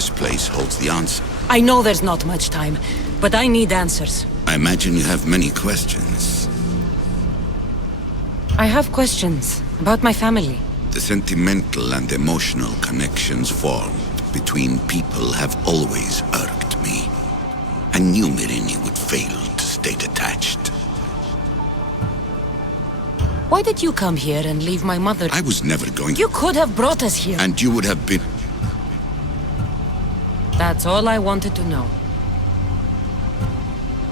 this place holds the answer. I know there's not much time, but I need answers. I imagine you have many questions. I have questions about my family. The sentimental and emotional connections formed between people have always irked me. I knew Mirini would fail to stay detached. Why did you come here and leave my mother? I was never going... You could have brought us here. And you would have been... That's all I wanted to know.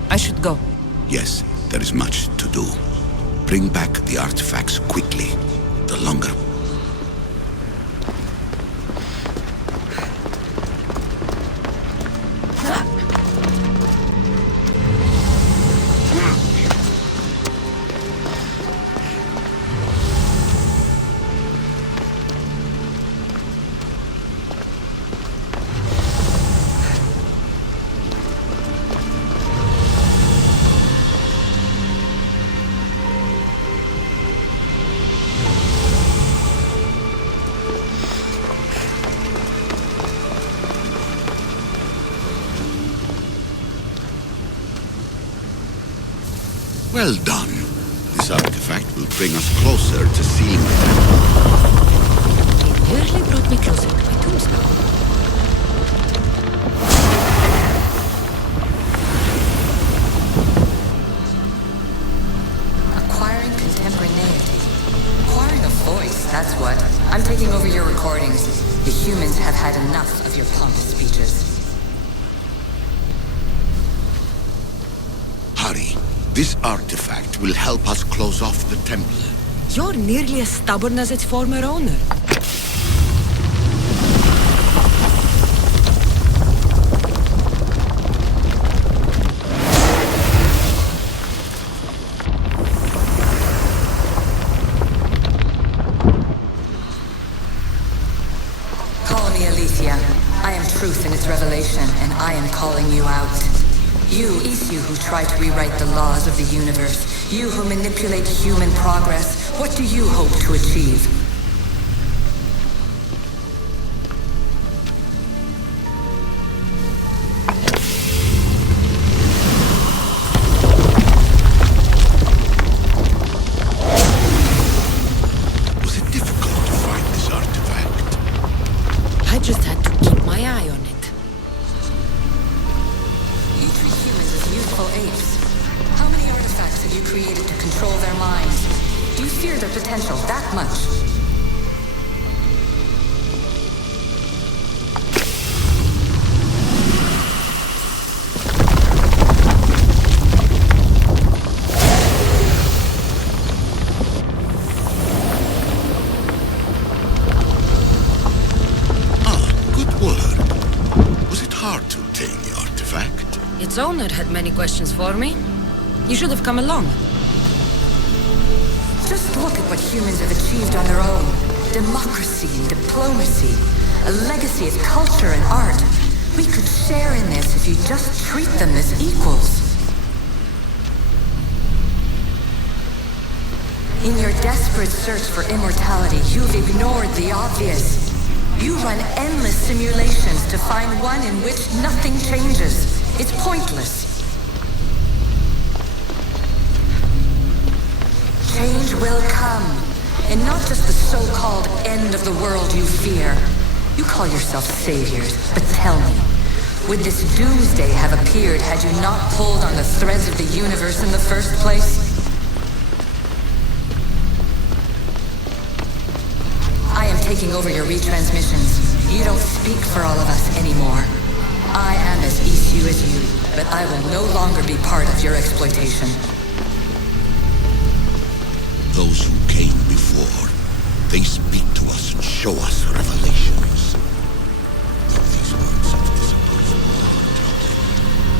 I should go. Yes, there is much to do. Bring back the artifacts quickly. The longer... Well done. This artifact will bring us closer to seeing the temple. It nearly brought me closer to my tombstone. Acquiring contemporaneity. Acquiring a voice, that's what. I'm taking over your recordings. The humans have had enough of your pompous speeches. Hurry. This artifact will help us close off the temple. You're nearly as stubborn as its former owner. Call me Alicia. I am truth in its revelation, and I am calling you out. You who try to rewrite the laws of the universe. You who manipulate human progress. What do you hope to achieve? Was it difficult to find this artifact? I just had to keep my eye on it. Apes. How many artifacts have you created to control their minds? Do you fear their potential that much? Good work. Was it hard to obtain the artifact? Its owner had many questions for me. You should have come along. Just look at what humans have achieved on their own. Democracy and diplomacy. A legacy of culture and art. We could share in this if you just treat them as equals. In your desperate search for immortality, you've ignored the obvious. You run endless simulations to find one in which nothing changes. It's pointless. Change will come, and not just the so-called end of the world you fear. You call yourself saviors, but tell me, would this doomsday have appeared had you not pulled on the threads of the universe in the first place? I am taking over your retransmissions. You don't speak for all of us anymore. I am as issue as you, but I will no longer be part of your exploitation. Those who came before, they speak to us and show us revelations. Though these words of disapproval.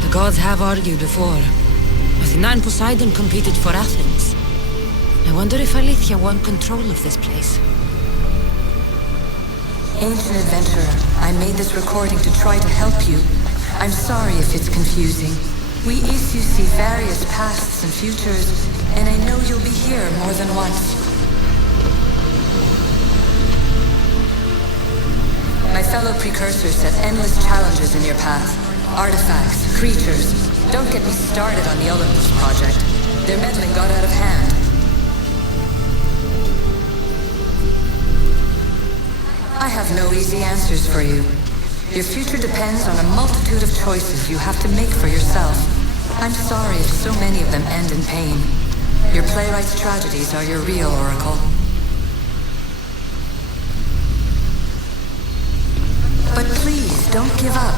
The gods have argued before. Athena and Poseidon competed for Athens. I wonder if Aletheia won control of this place. Ancient adventurer, I made this recording to try to help you. I'm sorry if it's confusing. We Isu see various pasts and futures, and I know you'll be here more than once. My fellow precursors set endless challenges in your path. Artifacts, creatures. Don't get me started on the Olympus project. Their meddling got out of hand. I have no easy answers for you. Your future depends on a multitude of choices you have to make for yourself. I'm sorry if so many of them end in pain. Your playwright's tragedies are your real oracle. But please, don't give up.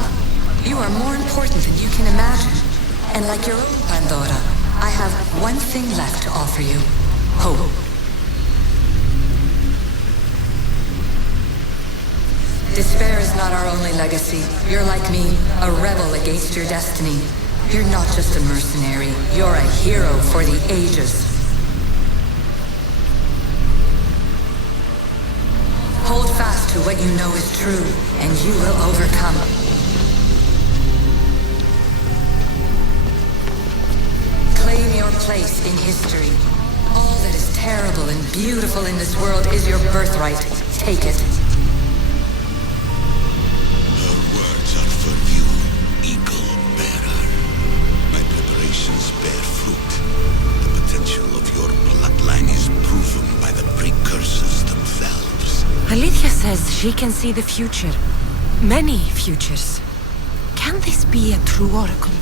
You are more important than you can imagine. And like your own Pandora, I have one thing left to offer you. Hope. Despair is not our only legacy. You're like me, a rebel against your destiny. You're not just a mercenary, you're a hero for the ages. Hold fast to what you know is true, and you will overcome. Claim your place in history. All that is terrible and beautiful in this world is your birthright. Take it. Her words are for you, Eagle Bearer. My preparations bear fruit. The potential of your bloodline is proven by the precursors themselves. Alethea says she can see the future. Many futures. Can this be a true oracle?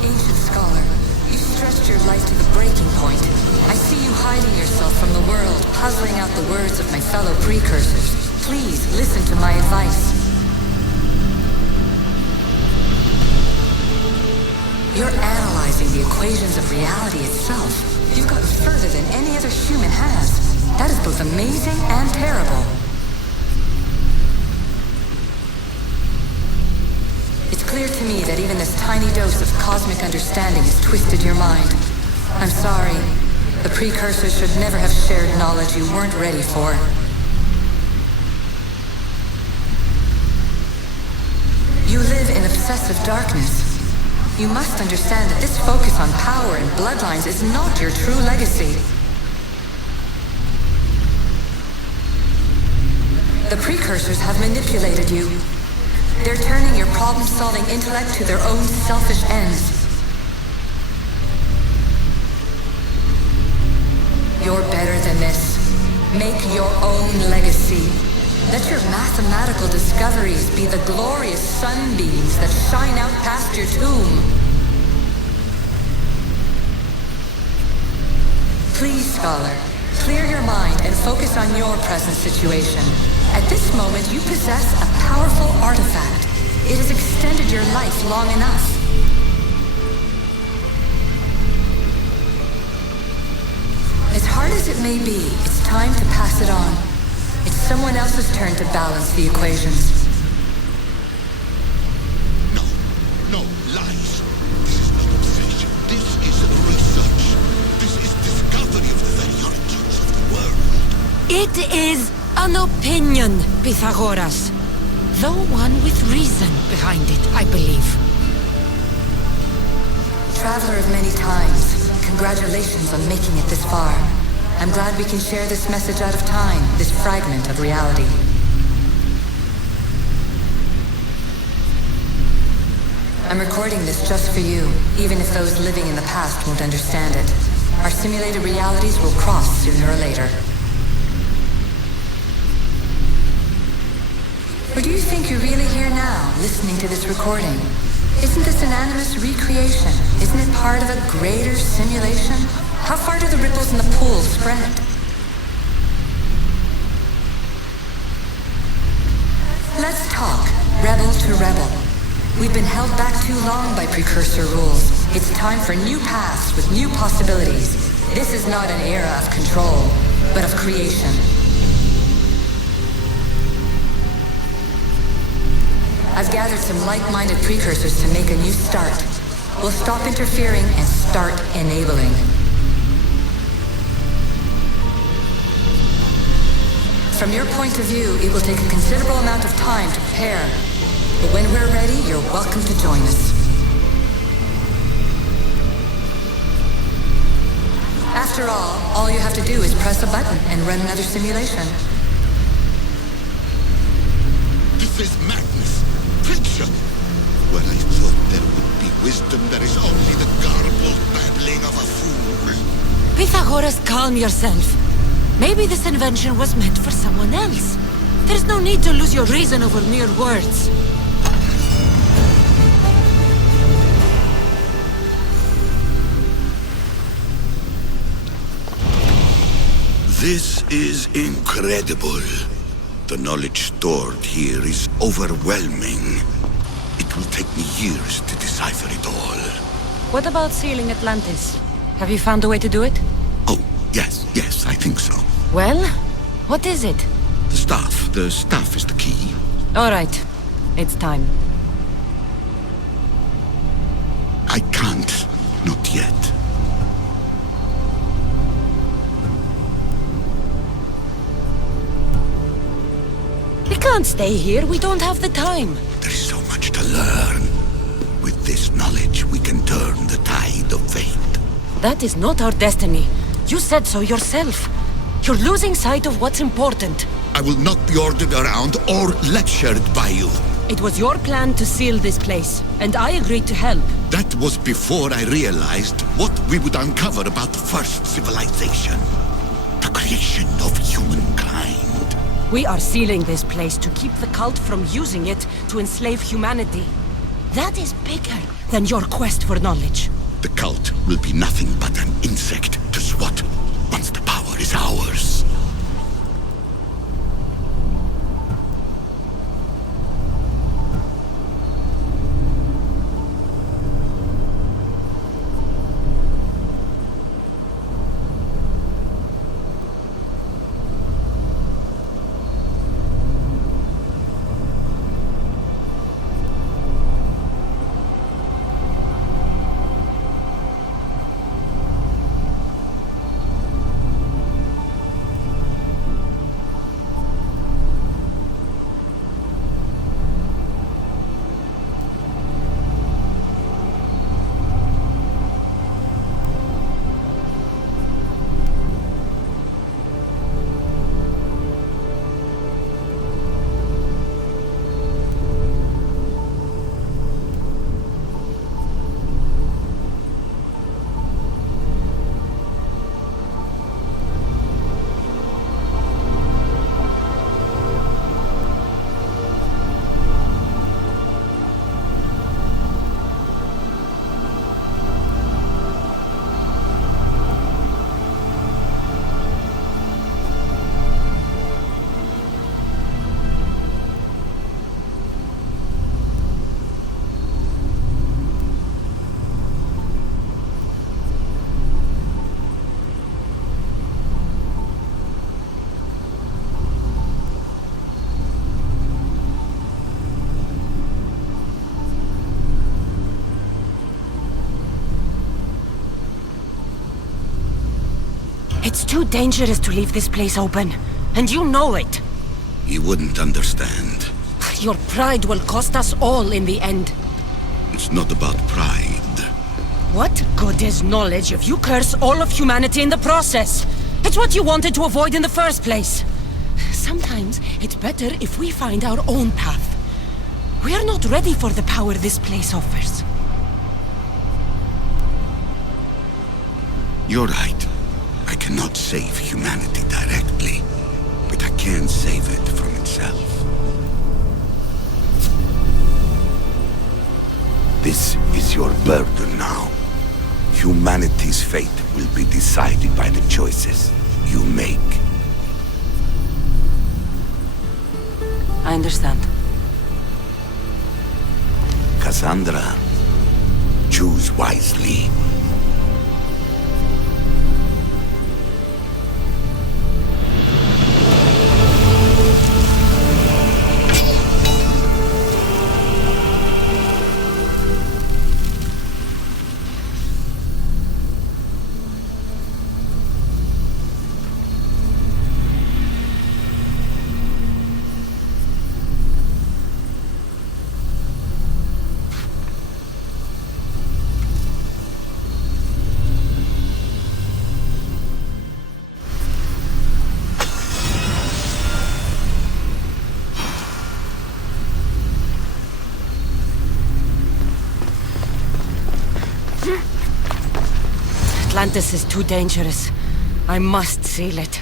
Ancient scholar, you stretched your life to the breaking point. I see you hiding yourself from the world, puzzling out the words of my fellow precursors. Please, listen to my advice. You're analyzing the equations of reality itself. You've gotten further than any other human has. That is both amazing and terrible. It's clear to me that even this tiny dose of cosmic understanding has twisted your mind. I'm sorry. The precursors should never have shared knowledge you weren't ready for. You live in obsessive darkness. You must understand that this focus on power and bloodlines is not your true legacy. The precursors have manipulated you. They're turning your problem-solving intellect to their own selfish ends. You're better than this. Make your own legacy. Let your mathematical discoveries be the glorious sunbeams that shine out past your tomb. Please, scholar, clear your mind and focus on your present situation. At this moment, you possess a powerful artifact. It has extended your life long enough. As hard as it may be, it's time to pass it on. It's someone else's turn to balance the equations. No, lies. This is not obsession. This is research. This is discovery of the very origins of the world. It is an opinion, Pythagoras. Though one with reason behind it, I believe. Traveler of many times, congratulations on making it this far. I'm glad we can share this message out of time, this fragment of reality. I'm recording this just for you, even if those living in the past won't understand it. Our simulated realities will cross sooner or later. Or do you think you're really here now, listening to this recording? Isn't this an animus recreation? Isn't it part of a greater simulation? How far do the ripples in the pool spread? Let's talk, rebel to rebel. We've been held back too long by precursor rules. It's time for new paths with new possibilities. This is not an era of control, but of creation. I've gathered some like-minded precursors to make a new start. We'll stop interfering and start enabling. From your point of view, it will take a considerable amount of time to prepare. But when we're ready, you're welcome to join us. After all you have to do is press a button and run another simulation. This is madness. Fiction. Where I thought there would be wisdom, there is only the garbled babbling of a fool. Pythagoras, calm yourself. Maybe this invention was meant for someone else. There's no need to lose your reason over mere words. This is incredible. The knowledge stored here is overwhelming. It will take me years to decipher it all. What about sealing Atlantis? Have you found a way to do it? Oh, yes, I think so. Well, what is it? The staff. The staff is the key. All right. It's time. I can't. Not yet. We can't stay here. We don't have the time. There is so much to learn. With this knowledge, we can turn the tide of fate. That is not our destiny. You said so yourself. You're losing sight of what's important. I will not be ordered around or lectured by you. It was your plan to seal this place, and I agreed to help. That was before I realized what we would uncover about the first civilization. The creation of humankind. We are sealing this place to keep the cult from using it to enslave humanity. That is bigger than your quest for knowledge. The cult will be nothing but an insect to swat once the power is ours. It's too dangerous to leave this place open, and you know it. You wouldn't understand. Your pride will cost us all in the end. It's not about pride. What good is knowledge if you curse all of humanity in the process? It's what you wanted to avoid in the first place. Sometimes it's better if we find our own path. We are not ready for the power this place offers. You're right. I cannot save humanity directly, but I can save it from itself. This is your burden now. Humanity's fate will be decided by the choices you make. I understand. Cassandra, choose wisely. Atlantis is too dangerous. I must seal it.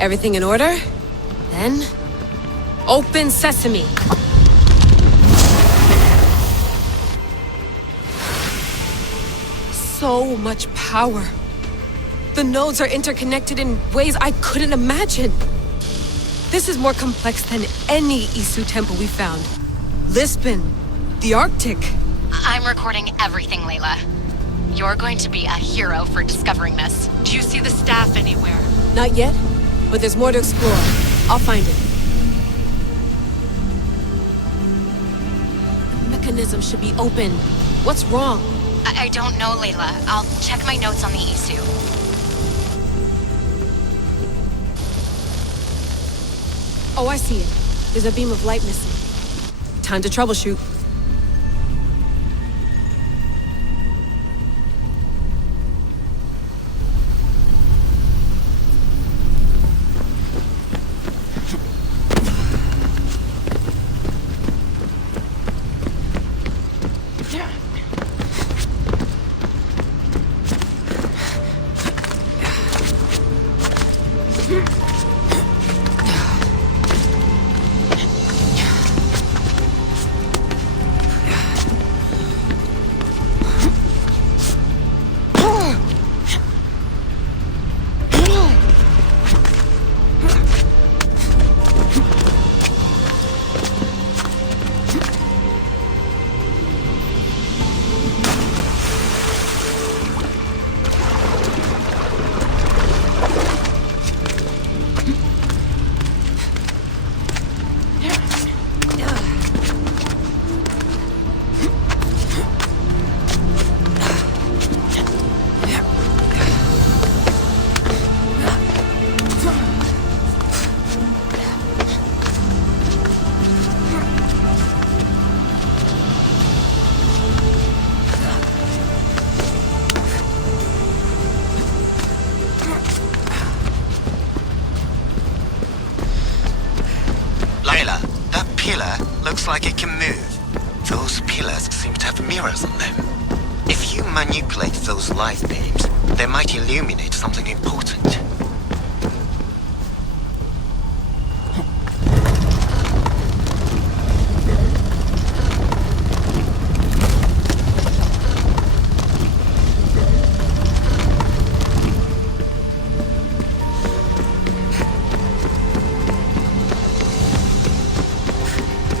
Everything in order? Then... open sesame! So much power. The nodes are interconnected in ways I couldn't imagine. This is more complex than any Isu temple we found. Lisbon, the Arctic. I'm recording everything, Layla. You're going to be a hero for discovering this. Do you see the staff anywhere? Not yet, but there's more to explore. I'll find it. The mechanism should be open. What's wrong? I don't know, Layla. I'll check my notes on the Isu. Oh, I see it. There's a beam of light missing. Time to troubleshoot. Looks like it can move. Those pillars seem to have mirrors on them. If you manipulate those light beams, they might illuminate something important.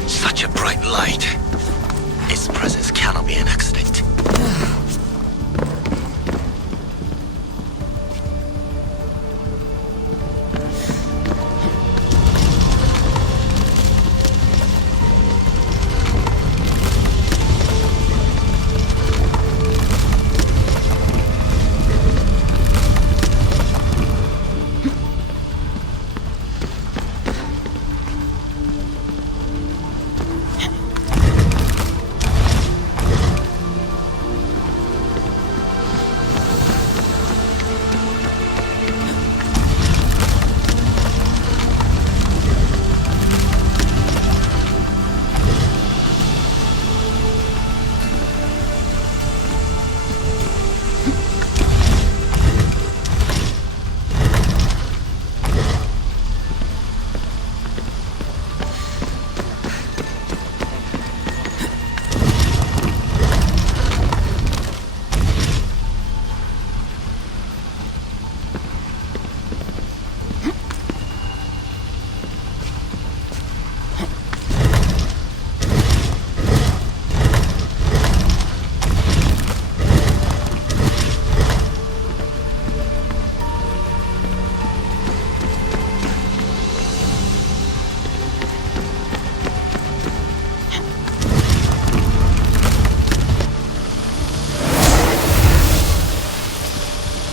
Such a bright light. Its presence cannot be an accident.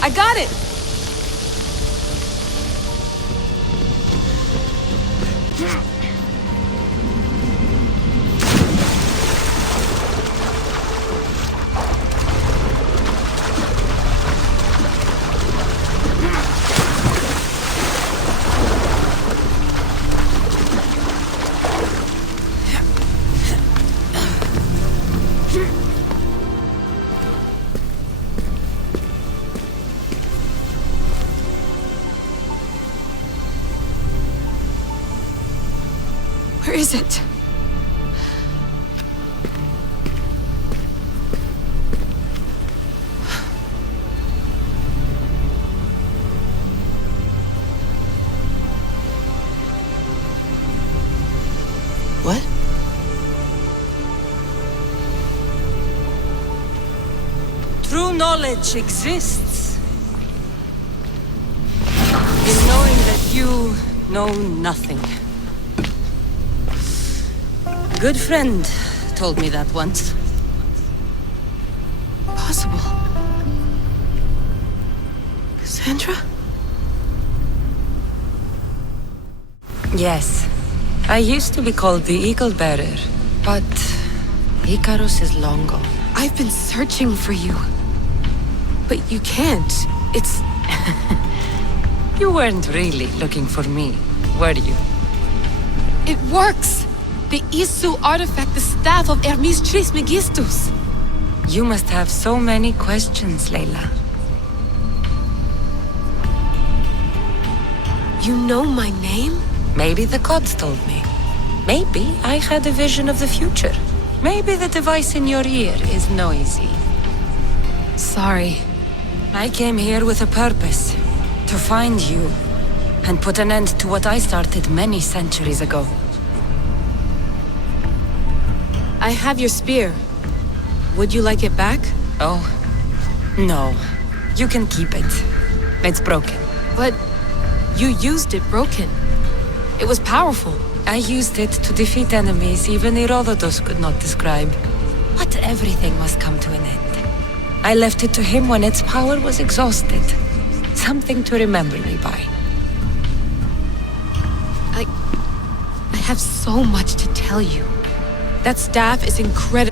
I got it! is it? What? True knowledge exists in knowing that you know nothing. A good friend told me that once. Possible. Cassandra? Yes. I used to be called the Eagle Bearer, but Icarus is long gone. I've been searching for you. But you can't. It's... You weren't really looking for me, were you? It works! The Isu artifact, the staff of Hermes Trismegistus. You must have so many questions, Layla. You know my name? Maybe the gods told me. Maybe I had a vision of the future. Maybe the device in your ear is noisy. Sorry. I came here with a purpose. To find you. And put an end to what I started many centuries ago. I have your spear. Would you like it back? Oh. No. You can keep it. It's broken. But you used it broken. It was powerful. I used it to defeat enemies even Herodotus could not describe. But everything must come to an end. I left it to him when its power was exhausted. Something to remember me by. I have so much to tell you. That staff is incredible.